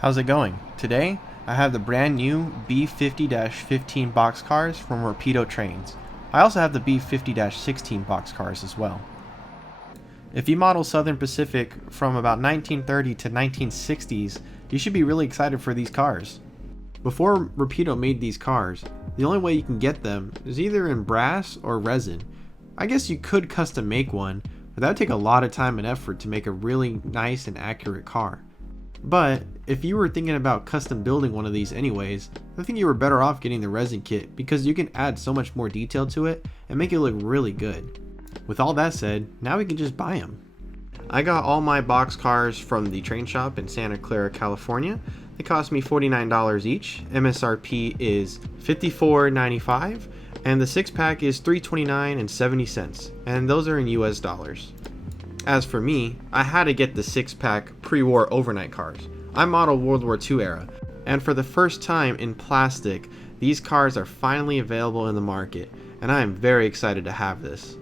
How's it going? Today, I have the brand new B-50-15 boxcars from Rapido Trains. I also have the B-50-16 boxcars as well. If you model Southern Pacific from about 1930 to 1960s, you should be really excited for these cars. Before Rapido made these cars, the only way you can get them is either in brass or resin. I guess you could custom make one, but that would take a lot of time and effort to make a really nice and accurate car. But if you were thinking about custom building one of these anyways, I think you were better off getting the resin kit because you can add so much more detail to it and make it look really good. With all that said, now we can just buy them. I got all my boxcars from the train shop in Santa Clara, California. They cost me $49 each. MSRP is $54.95 and the 6-pack is $329.70, and those are in US dollars. As for me, I had to get the 6-pack pre-war overnight cars. I modeled World War II era, and for the first time in plastic, these cars are finally available in the market, and I am very excited to have this.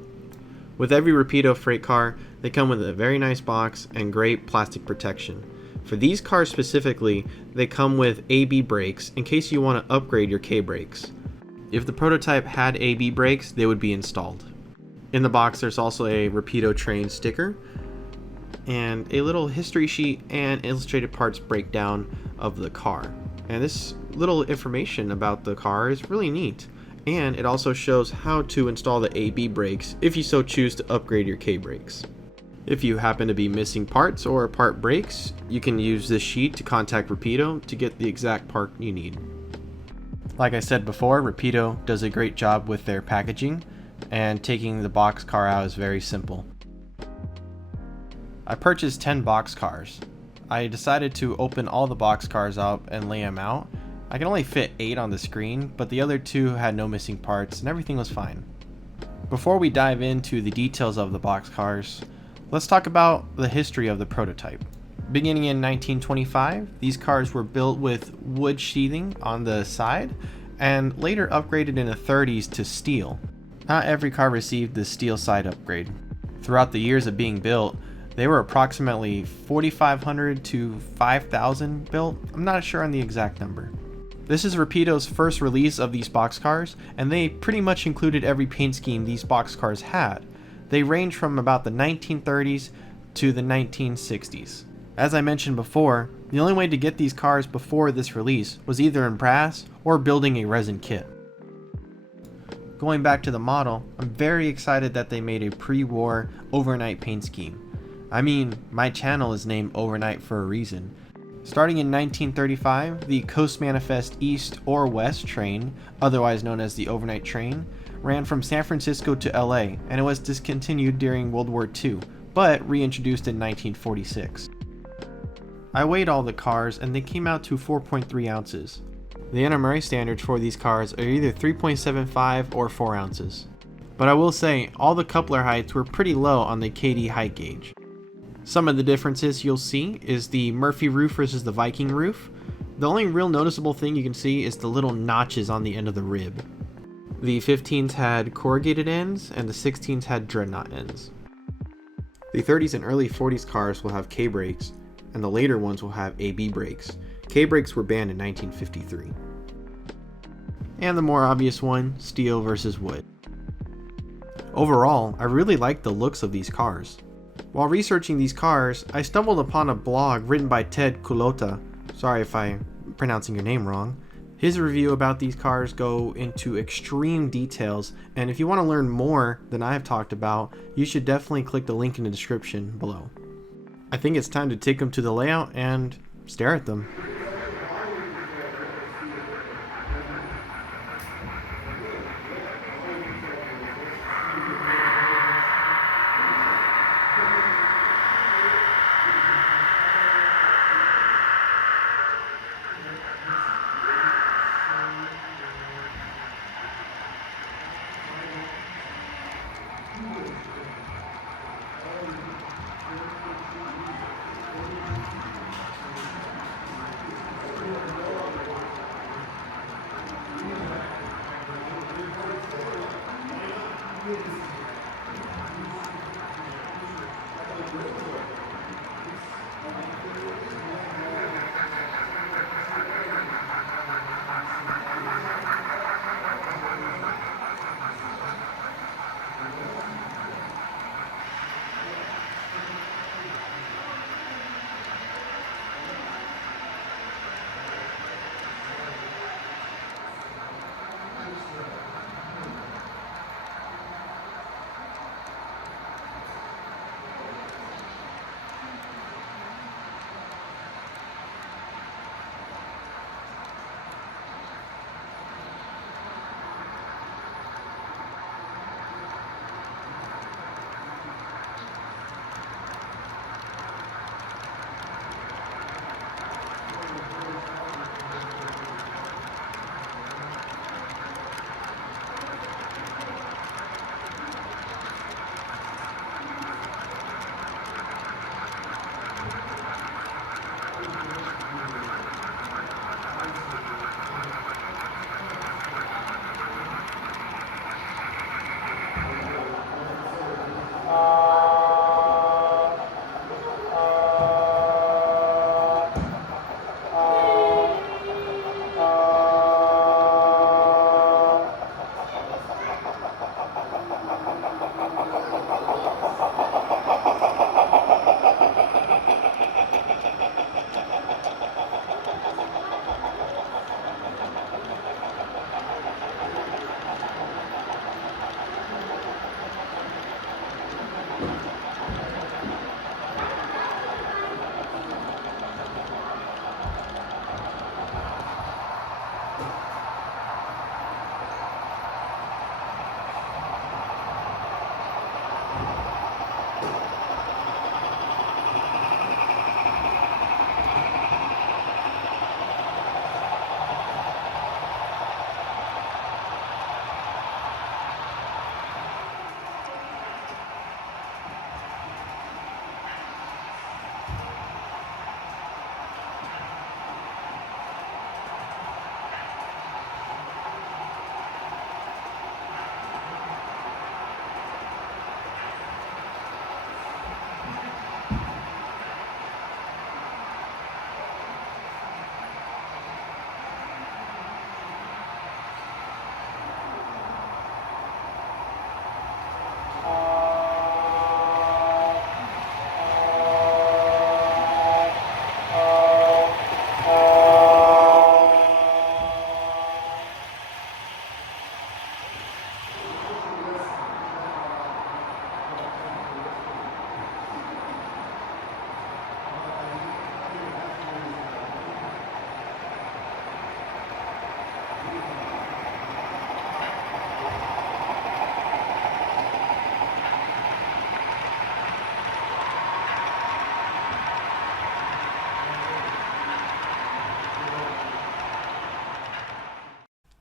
With every Rapido freight car, they come with a very nice box and great plastic protection. For these cars specifically, they come with AB brakes in case you want to upgrade your K brakes. If the prototype had AB brakes, they would be installed. In the box, there's also a Rapido Trains sticker and a little history sheet and illustrated parts breakdown of the car. And this little information about the car is really neat. And it also shows how to install the AB brakes if you so choose to upgrade your K brakes. If you happen to be missing parts or part brakes, you can use this sheet to contact Rapido to get the exact part you need. Like I said before, Rapido does a great job with their packaging, and taking the boxcar out is very simple. I purchased 10 boxcars. I decided to open all the boxcars up and lay them out. I can only fit 8 on the screen, but the other 2 had no missing parts and everything was fine. Before we dive into the details of the boxcars, let's talk about the history of the prototype. Beginning in 1925, these cars were built with wood sheathing on the side and later upgraded in the 30s to steel. Not every car received the steel side upgrade. Throughout the years of being built, they were approximately 4,500 to 5,000 built. I'm not sure on the exact number. This is Rapido's first release of these boxcars, and they pretty much included every paint scheme these boxcars had. They range from about the 1930s to the 1960s. As I mentioned before, the only way to get these cars before this release was either in brass or building a resin kit. Going back to the model, I'm very excited that they made a pre-war overnight paint scheme. I mean, my channel is named Overnight for a reason. Starting in 1935, the Coast Manifest East or West train, otherwise known as the overnight train, ran from San Francisco to LA, and it was discontinued during World War II, but reintroduced in 1946. I weighed all the cars and they came out to 4.3 ounces. The NMRA standards for these cars are either 3.75 or 4 ounces. But I will say, all the coupler heights were pretty low on the KD height gauge. Some of the differences you'll see is the Murphy roof versus the Viking roof. The only real noticeable thing you can see is the little notches on the end of the rib. The 15s had corrugated ends and the 16s had dreadnought ends. The 30s and early 40s cars will have K-brakes, and the later ones will have AB brakes. K-brakes were banned in 1953. And the more obvious one, steel versus wood. Overall, I really like the looks of these cars. While researching these cars, I stumbled upon a blog written by Ted Culotta. Sorry if I'm pronouncing your name wrong. His review about these cars go into extreme details, and if you want to learn more than I've talked about, you should definitely click the link in the description below. I think it's time to take them to the layout and stare at them.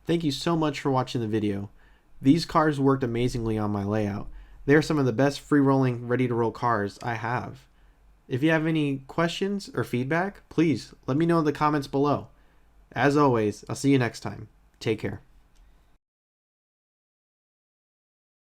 Thank you so much for watching the video. These cars worked amazingly on my layout. They are some of the best free-rolling, ready-to-roll cars I have. If you have any questions or feedback, please let me know in the comments below. As always, I'll see you next time. Take care.